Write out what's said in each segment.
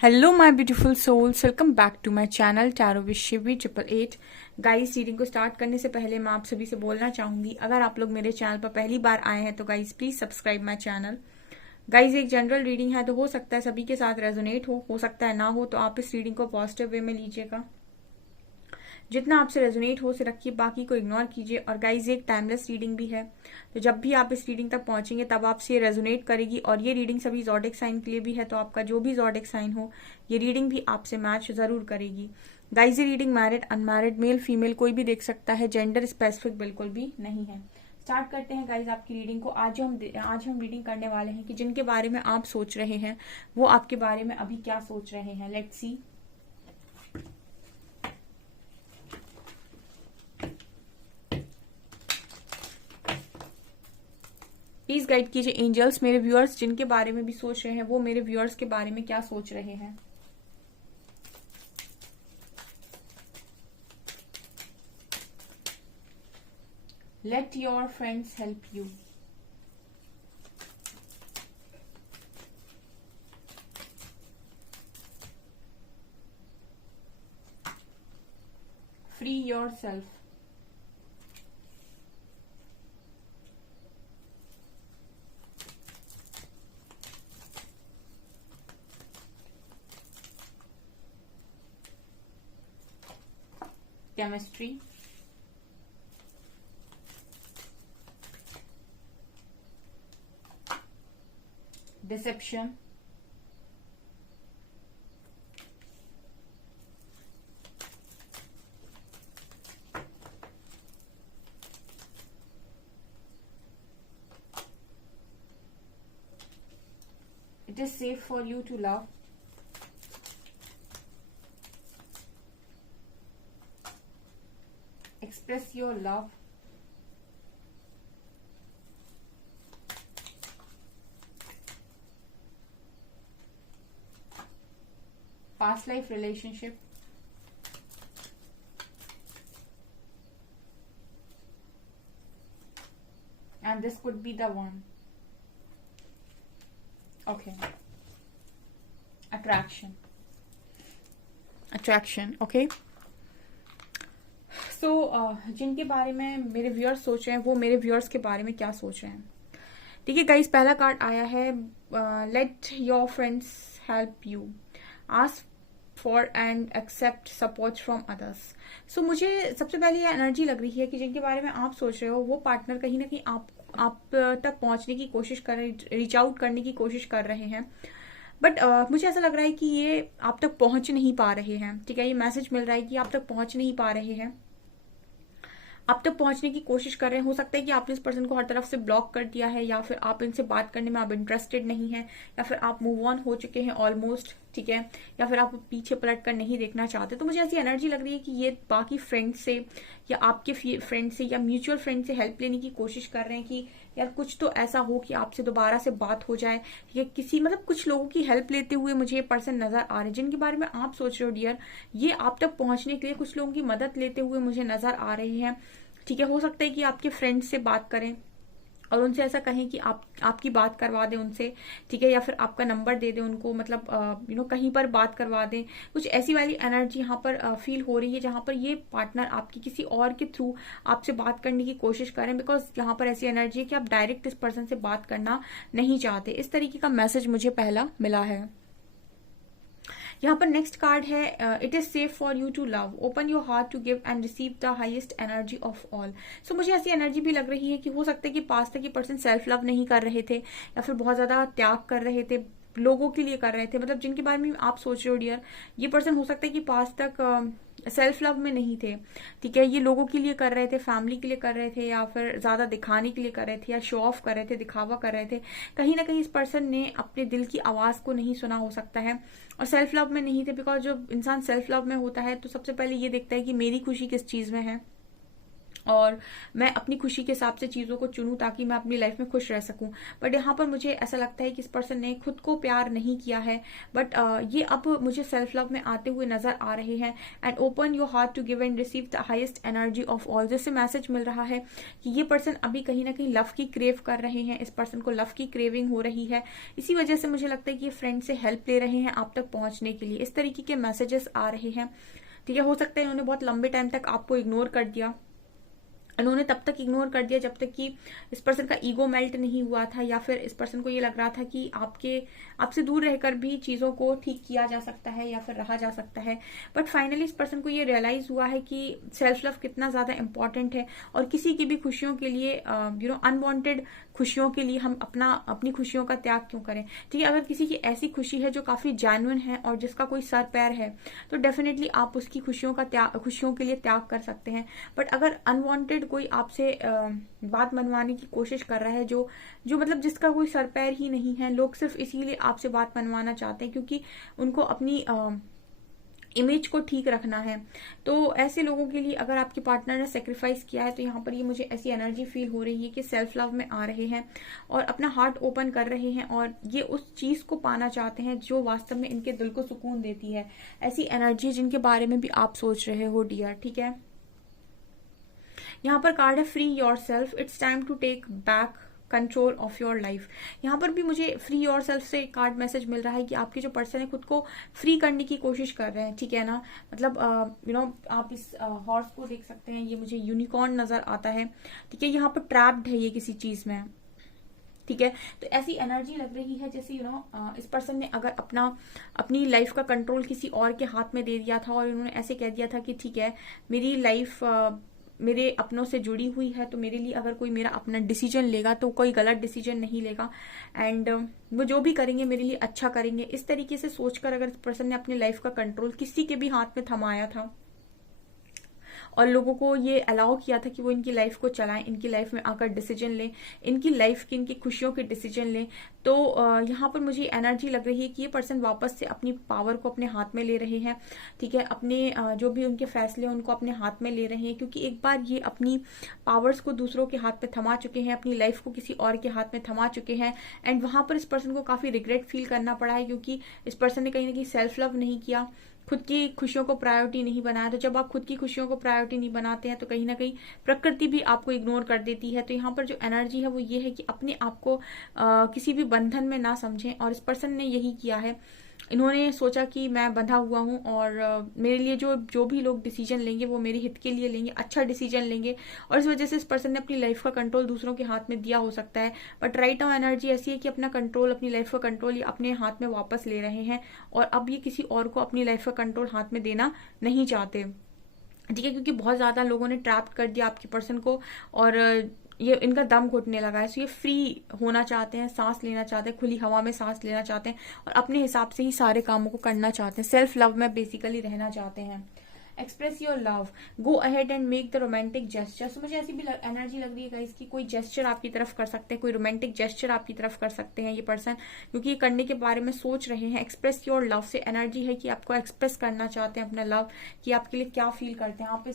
Hello my beautiful souls, welcome back to my channel tarot with Shivi 888। Guys, reading को start करने से पहले मैं आप सभी से बोलना चाहूंगी, अगर आप लोग मेरे चैनल पर पहली बार आए हैं तो guys please subscribe my channel. Guys, एक जनरल रीडिंग है तो हो सकता है सभी के साथ रेजोनेट हो सकता है ना हो, तो आप इस रीडिंग को पॉजिटिव वे में लीजिएगा। जितना आपसे रेजोनेट हो उसे रखिए, बाकी को इग्नोर कीजिए। और गाइज, एक टाइमलेस रीडिंग भी है, तो जब भी आप इस रीडिंग तक पहुंचेंगे तब आपसे ये रेजोनेट करेगी। और ये रीडिंग सभी जॉडिक साइन के लिए भी है, तो आपका जो भी जॉडिक साइन हो ये रीडिंग भी आपसे मैच जरूर करेगी। गाइज, ये reading married unmarried male female कोई भी देख सकता है, जेंडर स्पेसिफिक बिल्कुल भी नहीं है। स्टार्ट करते हैं गाइज आपकी रीडिंग को। आज हम रीडिंग करने वाले हैं कि जिनके बारे में आप सोच रहे हैं वो आपके बारे में अभी क्या सोच रहे हैं। Let's see. प्लीज गाइड कीजिए एंजल्स, मेरे व्यूअर्स जिनके बारे में भी सोच रहे हैं वो मेरे व्यूअर्स के बारे में क्या सोच रहे हैं। Let your friends help you. Free yourself. Chemistry. Deception. It is safe for you to love. Express your love. Past life relationship. And this could be the one. Okay. Attraction. Okay. सो जिनके बारे में मेरे viewers सोच रहे हैं वो मेरे viewers के बारे में क्या सोच रहे हैं। ठीक है गाइस, पहला कार्ड आया है let your friends help you, ask for and accept support from others. So मुझे सबसे पहले ये एनर्जी लग रही है कि जिनके बारे में आप सोच रहे हो वो पार्टनर कहीं ना कहीं आप तक पहुंचने की कोशिश कर रहे, रीच आउट करने की कोशिश कर रहे हैं। बट मुझे ऐसा लग रहा है कि ये आप तक पहुंच नहीं पा रहे हैं। ठीक है, ये मैसेज मिल रहा है कि आप तक पहुंच नहीं पा रहे हैं, आप तक पहुंचने की कोशिश कर रहे हैं। हो सकता है कि आपने इस पर्सन को हर तरफ से ब्लॉक कर दिया है, या फिर आप इनसे बात करने में आप इंटरेस्टेड नहीं है, या फिर आप मूव ऑन हो चुके हैं ऑलमोस्ट। ठीक है, या फिर आप पीछे पलट कर नहीं देखना चाहते। तो मुझे ऐसी एनर्जी लग रही है कि ये बाकी फ्रेंड से या आपके फ्रेंड से या म्यूचुअल फ्रेंड से हेल्प लेने की कोशिश कर रहे हैं कि यार कुछ तो ऐसा हो कि आपसे दोबारा से बात हो जाए, या किसी मतलब कुछ लोगों की हेल्प लेते हुए मुझे ये पर्सन नजर आ रहे हैं। जिनके बारे में आप सोच रहे हो डियर, ये आप तक पहुंचने के लिए कुछ लोगों की मदद लेते हुए मुझे नजर आ रहे हैं। ठीक है, हो सकता है कि आपके फ्रेंड से बात करें और उनसे ऐसा कहें कि आपकी बात करवा दें उनसे। ठीक है, या फिर आपका नंबर दे दें उनको, मतलब कहीं पर बात करवा दें। कुछ ऐसी वाली एनर्जी यहाँ पर फील हो रही है जहां पर ये पार्टनर आपकी किसी और के थ्रू आपसे बात करने की कोशिश करें, बिकॉज यहाँ पर ऐसी एनर्जी है कि आप डायरेक्ट इस पर्सन से बात करना नहीं चाहते। इस तरीके का मैसेज मुझे पहला मिला है। यहाँ पर नेक्स्ट कार्ड है it is safe for you to love, open your heart to give and receive the highest energy of all. So मुझे ऐसी एनर्जी भी लग रही है कि हो सकता है कि पास तक ये पर्सन सेल्फ लव नहीं कर रहे थे, या फिर बहुत ज्यादा त्याग कर रहे थे, लोगों के लिए कर रहे थे। मतलब जिनके बारे में आप सोच रहे हो डियर, ये पर्सन हो सकता है कि पास तक सेल्फ लव में नहीं थे। ठीक है, ये लोगों के लिए कर रहे थे, फैमिली के लिए कर रहे थे, या फिर ज्यादा दिखाने के लिए कर रहे थे, या शो ऑफ कर रहे थे, दिखावा कर रहे थे। कहीं ना कहीं इस पर्सन ने अपने दिल की आवाज को नहीं सुना हो सकता है, और सेल्फ लव में नहीं थे। बिकॉज जब इंसान सेल्फ लव में होता है तो सबसे पहले ये देखता है कि मेरी खुशी किस चीज में है, और मैं अपनी खुशी के हिसाब से चीज़ों को चुनूं ताकि मैं अपनी लाइफ में खुश रह सकूं। बट यहाँ पर मुझे ऐसा लगता है कि इस पर्सन ने खुद को प्यार नहीं किया है, बट ये अब मुझे सेल्फ लव में आते हुए नजर आ रहे हैं। And open your heart to give and receive the highest energy of all. जैसे मैसेज मिल रहा है कि ये पर्सन अभी कहीं ना कहीं लव की क्रेव कर रहे हैं, इस पर्सन को लव की क्रेविंग हो रही है। इसी वजह से मुझे लगता है कि ये फ्रेंड से हेल्प ले रहे हैं आप तक पहुंचने के लिए। इस तरीके के मैसेजेस आ रहे हैं। ठीक है, हो सकता है इन्होंने बहुत लंबे टाइम तक आपको इग्नोर कर दिया, उन्होंने तब तक इग्नोर कर दिया जब तक कि इस पर्सन का ईगो मेल्ट नहीं हुआ था, या फिर इस पर्सन को ये लग रहा था कि आपसे दूर रहकर भी चीजों को ठीक किया जा सकता है या फिर रहा जा सकता है। बट फाइनली इस पर्सन को ये रियलाइज हुआ है कि सेल्फ लव कितना ज्यादा इंपॉर्टेंट है, और किसी की भी खुशियों के लिए अनवांटेड खुशियों के लिए हम अपनी खुशियों का त्याग क्यों करें। ठीक है, अगर किसी की ऐसी खुशी है जो काफी जेन्युइन है और जिसका कोई सर पैर है, तो डेफिनेटली आप उसकी खुशियों के लिए त्याग कर सकते हैं। बट अगर अनवांटेड कोई आपसे बात मनवाने की कोशिश कर रहा है, जो मतलब जिसका कोई सर पैर ही नहीं है, लोग सिर्फ इसीलिए आपसे बात मनवाना चाहते हैं क्योंकि उनको अपनी इमेज को ठीक रखना है, तो ऐसे लोगों के लिए अगर आपके पार्टनर ने सेक्रीफाइस किया है, तो यहाँ पर ये मुझे ऐसी एनर्जी फील हो रही है कि सेल्फ लव में आ रहे हैं और अपना हार्ट ओपन कर रहे हैं, और ये उस चीज को पाना चाहते हैं जो वास्तव में इनके दिल को सुकून देती है। ऐसी एनर्जी जिनके बारे में भी आप सोच रहे हो डियर। ठीक है, यहाँ पर कार्ड है free yourself, it's time to take back control of your life. यहाँ पर भी मुझे फ्री योर सेल्फ से कार्ड मैसेज मिल रहा है कि आपके जो पर्सन है खुद को फ्री करने की कोशिश कर रहे हैं। ठीक है ना, मतलब आप इस हॉर्स को देख सकते हैं, ये मुझे यूनिकॉर्न नजर आता है। ठीक है, यहाँ पर ट्रैप्ड है ये किसी चीज में। ठीक है, तो ऐसी एनर्जी लग रही है जैसे इस पर्सन ने अगर अपनी लाइफ का कंट्रोल किसी और के हाथ में दे दिया था, और उन्होंने ऐसे कह दिया था कि ठीक है, मेरी लाइफ मेरे अपनों से जुड़ी हुई है, तो मेरे लिए अगर कोई मेरा अपना डिसीजन लेगा तो कोई गलत डिसीजन नहीं लेगा, एंड वो जो भी करेंगे मेरे लिए अच्छा करेंगे। इस तरीके से सोचकर अगर इस पर्सन ने अपनी लाइफ का कंट्रोल किसी के भी हाथ में थमाया था और लोगों को ये अलाउ किया था कि वो इनकी लाइफ को चलाएं, इनकी लाइफ में आकर डिसीजन लें, इनकी लाइफ की इनकी खुशियों के डिसीजन लें, तो यहाँ पर मुझे एनर्जी लग रही है कि ये पर्सन वापस से अपनी पावर को अपने हाथ में ले रहे हैं। ठीक है, अपने जो भी उनके फैसले हैं उनको अपने हाथ में ले रहे हैं, क्योंकि एक बार ये अपनी पावर्स को दूसरों के हाथ में थमा चुके हैं, अपनी लाइफ को किसी और के हाथ में थमा चुके हैं, एंड वहां पर इस पर्सन को काफी रिग्रेट फील करना पड़ा है, क्योंकि इस पर्सन ने कहीं ना कहीं सेल्फ लव नहीं किया, खुद की खुशियों को प्रायोरिटी नहीं बनाया। तो जब आप खुद की खुशियों को प्रायोरिटी नहीं बनाते हैं, तो कहीं ना कहीं प्रकृति भी आपको इग्नोर कर देती है। तो यहाँ पर जो एनर्जी है वो ये है कि अपने आप को किसी भी बंधन में ना समझें, और इस पर्सन ने यही किया है। इन्होंने सोचा कि मैं बंधा हुआ हूँ, और मेरे लिए जो भी लोग डिसीजन लेंगे वो मेरे हित के लिए लेंगे, अच्छा डिसीजन लेंगे, और इस वजह से इस पर्सन ने अपनी लाइफ का कंट्रोल दूसरों के हाथ में दिया हो सकता है। बट राइट नाउ एनर्जी ऐसी है कि अपना कंट्रोल, अपनी लाइफ का कंट्रोल ये अपने हाथ में वापस ले रहे हैं, और अब ये किसी और को अपनी लाइफ का कंट्रोल हाथ में देना नहीं चाहते। ठीक है, क्योंकि बहुत ज्यादा लोगों ने ट्रैप कर दिया आपके पर्सन को, और ये इनका दम घुटने लगा है। सो ये फ्री होना चाहते हैं, सांस लेना चाहते हैं, खुली हवा में सांस लेना चाहते हैं, और अपने हिसाब से ही सारे कामों को करना चाहते हैं, सेल्फ लव में बेसिकली रहना चाहते हैं। Express your love, go ahead and make the romantic gesture. So मुझे ऐसी भी एनर्जी लग रही है गाइस कि कोई जेस्चर आपकी तरफ कर सकते हैं, कोई रोमांटिक जेस्चर आपकी तरफ कर सकते हैं ये पर्सन, क्योंकि ये करने के बारे में सोच रहे हैं। एक्सप्रेस योर लव से एनर्जी है कि आपको एक्सप्रेस करना चाहते हैं अपना लव, कि आपके लिए क्या फील करते हैं। आप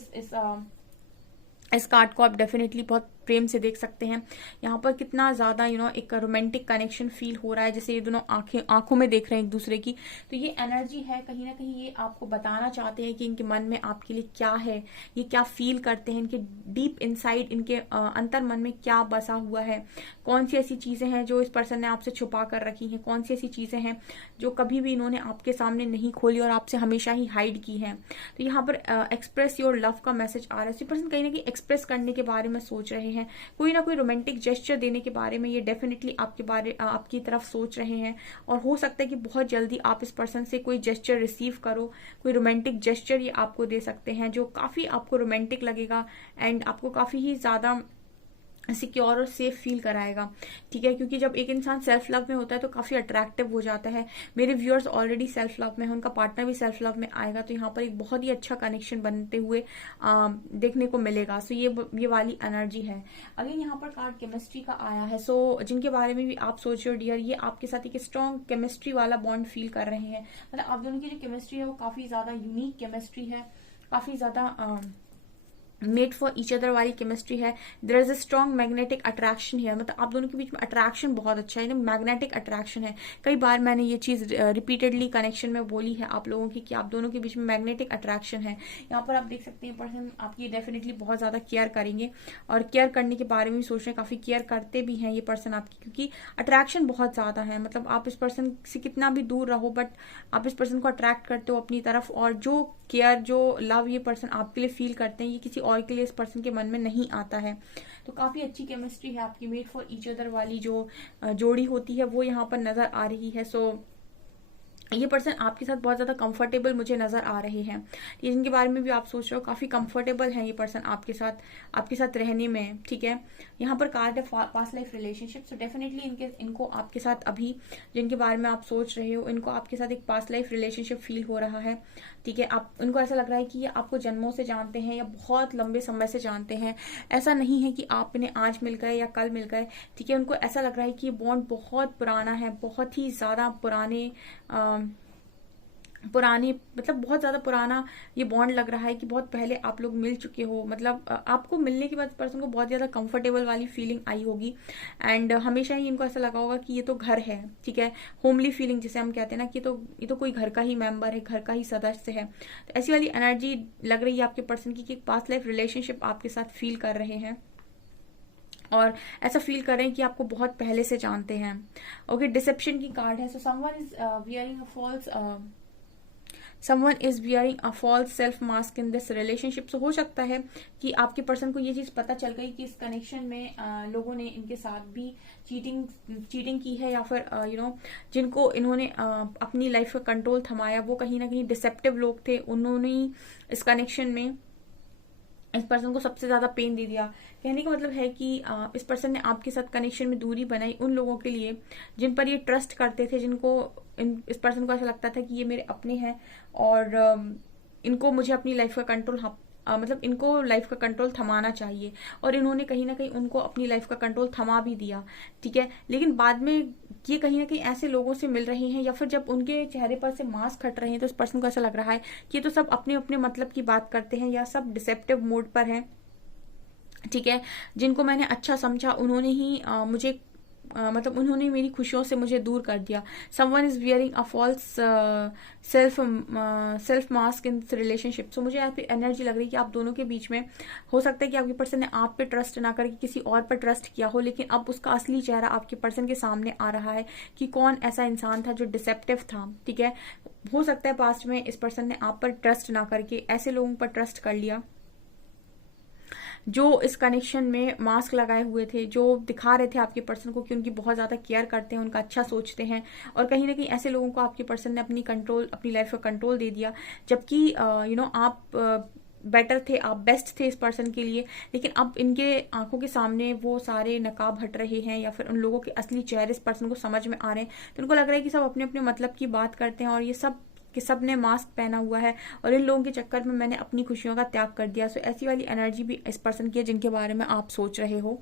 इस कार्ड को आप डेफिनेटली बहुत प्रेम से देख सकते हैं। यहाँ पर कितना ज्यादा एक रोमांटिक कनेक्शन फील हो रहा है, जैसे ये दोनों आंखों में देख रहे हैं एक दूसरे की। तो ये एनर्जी है, कहीं ना कहीं ये आपको बताना चाहते हैं कि इनके मन में आपके लिए क्या है, ये क्या फील करते हैं, इनके डीप इनसाइड, इनके अंतर मन में क्या बसा हुआ है, कौन सी ऐसी चीजें हैं जो इस पर्सन ने आपसे छुपा कर रखी हैं, कौन सी ऐसी चीजें हैं जो कभी भी इन्होंने आपके सामने नहीं खोली और आपसे हमेशा ही हाइड की है। तो यहाँ पर एक्सप्रेस योर लव का मैसेज आ रहा है। पर्सन कहीं ना कहीं एक्सप्रेस करने के बारे में सोच रहे हैं, कोई ना कोई रोमांटिक जेस्चर देने के बारे में ये डेफिनेटली आपकी तरफ सोच रहे हैं, और हो सकता है कि बहुत जल्दी आप इस पर्सन से कोई जेस्चर रिसीव करो, कोई रोमांटिक जेस्चर ये आपको दे सकते हैं जो काफी आपको रोमांटिक लगेगा, एंड आपको काफी ही ज्यादा सिक्योर और सेफ फील कराएगा। ठीक है, क्योंकि जब एक इंसान सेल्फ लव में होता है तो काफी अट्रैक्टिव हो जाता है। मेरे व्यूअर्स ऑलरेडी सेल्फ लव में है, उनका पार्टनर भी सेल्फ लव में आएगा, तो यहाँ पर एक बहुत ही अच्छा कनेक्शन बनते हुए देखने को मिलेगा। सो ये वाली एनर्जी है। अगेन यहाँ पर कार्ड केमिस्ट्री का आया है। सो जिनके बारे में भी आप सोच रहे हो डियर, ये आपके साथ एक स्ट्रॉन्ग केमिस्ट्री वाला बॉन्ड फील कर रहे हैं। मतलब आप दोनों की जो केमिस्ट्री है वो काफी ज्यादा यूनिक केमिस्ट्री है, काफी ज्यादा मेड फॉर ईच अदर वाली केमिस्ट्री है। There is a strong magnetic attraction है, मतलब आप दोनों के बीच में अट्रैक्शन बहुत अच्छा है, मैग्नेटिक अट्रैक्शन है। कई बार मैंने ये चीज़ रिपीटेडली कनेक्शन में बोली है आप लोगों की कि आप दोनों के बीच में मैग्नेटिक अट्रैक्शन है। यहाँ पर आप देख सकते हैं पर्सन आपकी डेफिनेटली बहुत ज़्यादा केयर करेंगे और केयर करने के बारे में भी सोच रहे हैं, काफ़ी केयर करते भी हैं ये पर्सन आपकी, क्योंकि अट्रैक्शन बहुत ज़्यादा है। मतलब आप इस पर्सन से कितना भी दूर रहो बट आप इस पर्सन को अट्रैक्ट करते हो अपनी तरफ, और जो केयर जो लव ये पर्सन आपके लिए फील करते हैं ये किसी और के लिए इस पर्सन के मन में नहीं आता है। तो काफी अच्छी केमिस्ट्री है आपकी, मेड फॉर ईच अदर वाली जो जोड़ी होती है वो यहाँ पर नजर आ रही है। सो ये पर्सन आपके साथ बहुत ज्यादा कंफर्टेबल मुझे नजर आ रहे हैं। ये जिनके बारे में भी आप सोच रहे हो काफी कंफर्टेबल है ये पर्सन आपके साथ रहने में, ठीक है। यहाँ पर कार्ड है past life relationship. So definitely इनको आपके साथ अभी जिनके बारे में आप सोच रहे हो इनको आपके साथ एक पास्ट लाइफ रिलेशनशिप फील हो रहा है, ठीक है। आप इनको ऐसा लग रहा है कि ये आपको जन्मों से जानते हैं या बहुत लंबे समय से जानते हैं। ऐसा नहीं है कि आप इन्हें आज मिल गए या कल मिल गए, ठीक है। उनको ऐसा लग रहा है कि ये बॉन्ड बहुत पुराना है, बहुत ही ज्यादा पुराने मतलब बहुत ज्यादा पुराना ये बॉन्ड लग रहा है कि बहुत पहले आप लोग मिल चुके हो। मतलब आपको मिलने के बाद पर्सन को बहुत ज्यादा कंफर्टेबल वाली फीलिंग आई होगी एंड हमेशा ही इनको ऐसा लगा होगा कि ये तो घर है, ठीक है। होमली फीलिंग जिसे हम कहते हैं ना कि ये तो कोई घर का ही मेंबर है, घर का ही सदस्य है। तो ऐसी वाली एनर्जी लग रही है आपके पर्सन की कि पास्ट लाइफ रिलेशनशिप आपके साथ फील कर रहे हैं और ऐसा फील कर रहे हैं कि आपको बहुत पहले से जानते हैं। ओके, डिसेप्शन की कार्ड है। So someone is wearing a false self mask in this relationship. So हो सकता है कि आपके पर्सन को ये चीज पता चल गई कि इस कनेक्शन में लोगों ने इनके साथ भी चीटिंग की है, या फिर जिनको इन्होंने अपनी लाइफ का कंट्रोल थमाया वो कहीं ना कहीं डिसेप्टिव लोग थे। उन्होंने इस कनेक्शन में इस पर्सन को सबसे ज्यादा पेन दे दिया। कहने का मतलब है कि इस पर्सन ने आपके साथ कनेक्शन में दूरी बनाई उन लोगों के लिए जिन पर ये ट्रस्ट करते थे, जिनको इस पर्सन को ऐसा लगता था कि ये मेरे अपने हैं और इनको मुझे अपनी लाइफ का कंट्रोल मतलब इनको लाइफ का कंट्रोल थमाना चाहिए, और इन्होंने कहीं ना कहीं उनको अपनी लाइफ का कंट्रोल थमा भी दिया, ठीक है। लेकिन बाद में ये कहीं ना कहीं ऐसे लोगों से मिल रहे हैं या फिर जब उनके चेहरे पर से मास्क हट रहे हैं तो इस पर्सन को ऐसा लग रहा है कि ये तो सब अपने अपने मतलब की बात करते हैं या सब डिसेप्टिव मोड पर हैं, ठीक है। जिनको मैंने अच्छा समझा उन्होंने ही मुझे मतलब उन्होंने मेरी खुशियों से मुझे दूर कर दिया। Someone is wearing a false self mask in relationship. So मुझे यहाँ पे एनर्जी लग रही है कि आप दोनों के बीच में हो सकता है कि आपके पर्सन ने आप पे ट्रस्ट ना करके किसी और पर ट्रस्ट किया हो, लेकिन अब उसका असली चेहरा आपके पर्सन के सामने आ रहा है कि कौन ऐसा इंसान था जो डिसेप्टिव था, ठीक है। हो सकता है पास्ट में इस पर्सन ने आप पर ट्रस्ट ना करके ऐसे लोगों पर ट्रस्ट कर लिया जो इस कनेक्शन में मास्क लगाए हुए थे, जो दिखा रहे थे आपके पर्सन को कि उनकी बहुत ज्यादा केयर करते हैं, उनका अच्छा सोचते हैं, और कहीं ना कहीं ऐसे लोगों को आपके पर्सन ने अपनी लाइफ का कंट्रोल दे दिया। जबकि आप बेटर थे, आप बेस्ट थे इस पर्सन के लिए, लेकिन अब इनके आंखों के सामने वो सारे नकाब हट रहे हैं या फिर उन लोगों के असली चेहरे इस पर्सन को समझ में आ रहे हैं। तो उनको लग रहा है कि सब अपने अपने मतलब की बात करते हैं और ये सब कि सब ने मास्क पहना हुआ है और इन लोगों के चक्कर में मैंने अपनी खुशियों का त्याग कर दिया। सो ऐसी वाली एनर्जी भी इस पर्सन की है जिनके बारे में आप सोच रहे हो।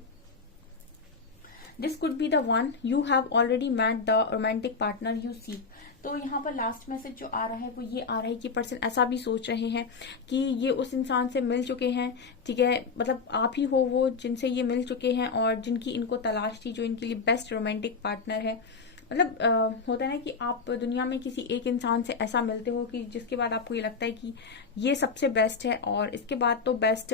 This could be the one you have already met the romantic partner you seek. तो यहाँ पर लास्ट मैसेज जो आ रहा है वो ये आ रहा है कि पर्सन ऐसा भी सोच रहे हैं कि ये उस इंसान से मिल चुके हैं, ठीक है। मतलब आप ही हो वो जिनसे ये मिल चुके हैं और जिनकी इनको तलाश थी, जो इनके लिए बेस्ट रोमांटिक पार्टनर है। मतलब होता है ना कि आप दुनिया में किसी एक इंसान से ऐसा मिलते हो कि जिसके बाद आपको ये लगता है कि ये सबसे बेस्ट है और इसके बाद तो बेस्ट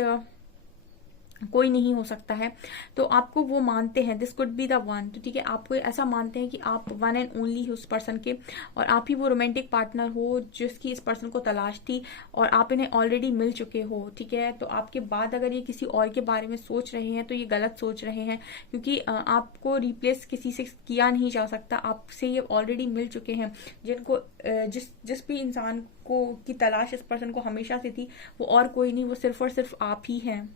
कोई नहीं हो सकता है, तो आपको वो मानते हैं। This could be the one. तो ठीक है, आपको ऐसा मानते हैं कि आप वन एंड ओनली हो उस पर्सन के और आप ही वो रोमांटिक पार्टनर हो जिसकी इस पर्सन को तलाश थी और आप इन्हें ऑलरेडी मिल चुके हो, ठीक है। तो आपके बाद अगर ये किसी और के बारे में सोच रहे हैं तो ये गलत सोच रहे हैं, क्योंकि आपको रिप्लेस किसी से किया नहीं जा सकता। आपसे ये ऑलरेडी मिल चुके हैं। जिनको जिस भी इंसान को की तलाश इस पर्सन को हमेशा से थी वो और कोई नहीं, वो सिर्फ और सिर्फ आप ही हैं,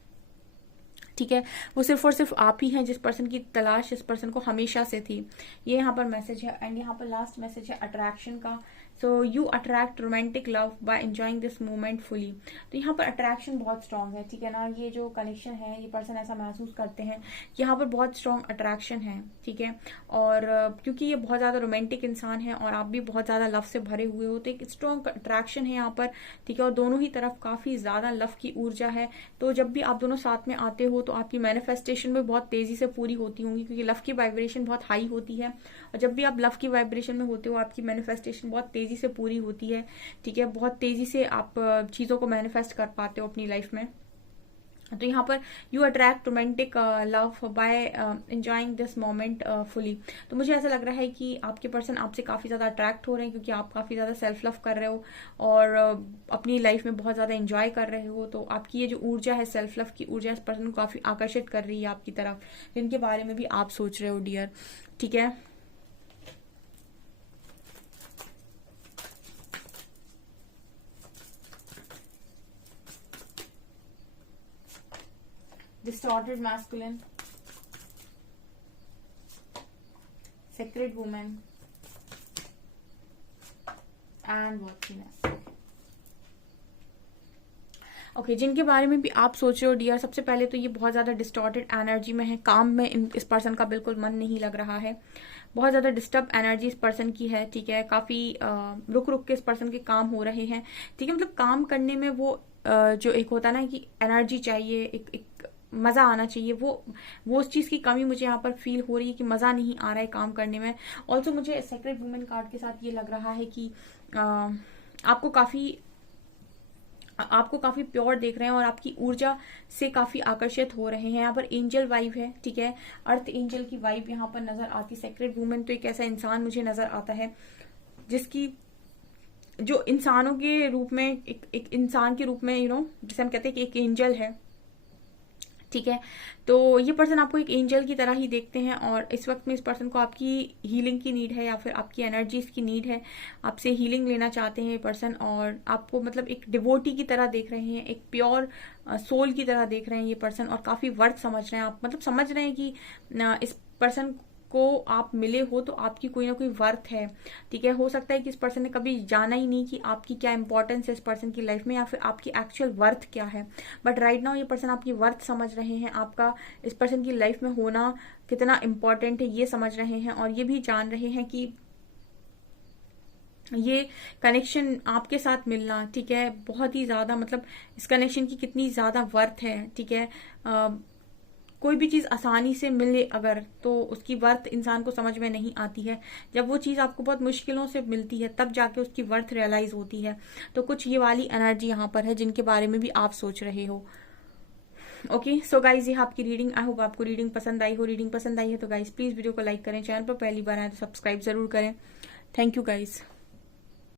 ठीक है, वो सिर्फ और सिर्फ आप ही हैं जिस पर्सन की तलाश इस पर्सन को हमेशा से थी। ये यहाँ पर मैसेज है। एंड यहाँ पर लास्ट मैसेज है अट्रैक्शन का। So you attract romantic love by enjoying this moment fully. तो यहाँ पर अट्रैक्शन बहुत स्ट्रांग है, ठीक है ना। ये जो कनेक्शन है, ये पर्सन ऐसा महसूस करते हैं, यहाँ पर बहुत स्ट्रांग अट्रैक्शन है, ठीक है। और क्योंकि ये बहुत ज्यादा रोमांटिक इंसान है और आप भी बहुत ज्यादा लव से भरे हुए हो, तो एक स्ट्रांग अट्रैक्शन है यहाँ पर, ठीक है। और दोनों ही तरफ काफी ज्यादा लव की ऊर्जा है। तो जब भी आप दोनों साथ में आते हो तो आपकी मैनिफेस्टेशन भी बहुत तेजी से पूरी होती होंगी, क्योंकि लव की वाइब्रेशन बहुत हाई होती है। और जब भी आप लव की वाइब्रेशन में होते हो, आपकी मैनिफेस्टेशन बहुत तेजी से पूरी होती है, ठीक है। बहुत तेजी से आप चीजों को मैनिफेस्ट कर पाते हो अपनी लाइफ में। तो यहाँ पर you attract romantic love by enjoying this moment fully. तो मुझे ऐसा लग रहा है कि आपके पर्सन आपसे काफी ज्यादा अट्रैक्ट हो रहे हैं, क्योंकि आप काफी ज्यादा सेल्फ लव कर रहे हो और अपनी लाइफ में बहुत ज्यादा एंजॉय कर रहे हो। तो आपकी ये जो ऊर्जा है, सेल्फ लव की ऊर्जा, इस पर्सन को काफी आकर्षित कर रही है आपकी तरफ, जिनके बारे में भी आप सोच रहे हो डियर, ठीक है। Distorted masculine, sacred woman and worthiness। Okay, जिनके बारे में भी आप सोच रहे हो डियर, सबसे पहले तो ये बहुत ज्यादा डिस्टॉर्टेड एनर्जी में है, काम में इस पर्सन का बिल्कुल मन नहीं लग रहा है, बहुत ज्यादा डिस्टर्ब एनर्जी इस पर्सन की है, ठीक है। काफी रुक रुक के इस पर्सन के काम हो रहे हैं, ठीक है। मतलब काम करने में वो जो एक होता है ना कि एनर्जी चाहिए, एक मजा आना चाहिए, वो उस चीज की कमी मुझे यहाँ पर फील हो रही है कि मजा नहीं आ रहा है काम करने में। ऑल्सो मुझे सेक्रेड वुमेन कार्ड के साथ ये लग रहा है कि आपको काफी प्योर देख रहे हैं और आपकी ऊर्जा से काफी आकर्षित हो रहे हैं। यहाँ पर एंजल वाइब है, ठीक है, अर्थ एंजल की वाइब यहाँ पर नजर आती। सेक्रेड वुमेन तो एक ऐसा इंसान मुझे नजर आता है जिसकी जो इंसानों के रूप में एक इंसान के रूप में जैसे हम कहते हैं कि एक एंजल है, ठीक है। तो ये पर्सन आपको एक एंजल की तरह ही देखते हैं और इस वक्त में इस पर्सन को आपकी हीलिंग की नीड है या फिर आपकी एनर्जीज की नीड है। आपसे हीलिंग लेना चाहते हैं ये पर्सन और आपको मतलब एक डिवोटी की तरह देख रहे हैं, एक प्योर सोल की तरह देख रहे हैं ये पर्सन और काफी वर्थ समझ रहे हैं आप, मतलब समझ रहे हैं कि इस पर्सन को आप मिले हो तो आपकी कोई ना कोई वर्थ है, ठीक है। हो सकता है कि इस पर्सन ने कभी जाना ही नहीं कि आपकी क्या इंपॉर्टेंस है इस पर्सन की लाइफ में या फिर आपकी एक्चुअल वर्थ क्या है, बट राइट नाउ ये पर्सन आपकी वर्थ समझ रहे हैं, आपका इस पर्सन की लाइफ में होना कितना इंपॉर्टेंट है ये समझ रहे हैं और ये भी जान रहे हैं कि ये कनेक्शन आपके साथ मिलना, ठीक है, बहुत ही ज्यादा मतलब इस कनेक्शन की कितनी ज्यादा वर्थ है, ठीक है। कोई भी चीज आसानी से मिले अगर तो उसकी वर्थ इंसान को समझ में नहीं आती है, जब वो चीज आपको बहुत मुश्किलों से मिलती है तब जाके उसकी वर्थ रियलाइज होती है। तो कुछ ये वाली एनर्जी यहाँ पर है जिनके बारे में भी आप सोच रहे हो। ओके सो गाइज, ये आपकी रीडिंग, आई होप आपको रीडिंग पसंद आई हो। रीडिंग पसंद आई है तो गाइज प्लीज वीडियो को लाइक करें, चैनल पर पहली बार आए तो सब्सक्राइब जरूर करें। Thank you guys.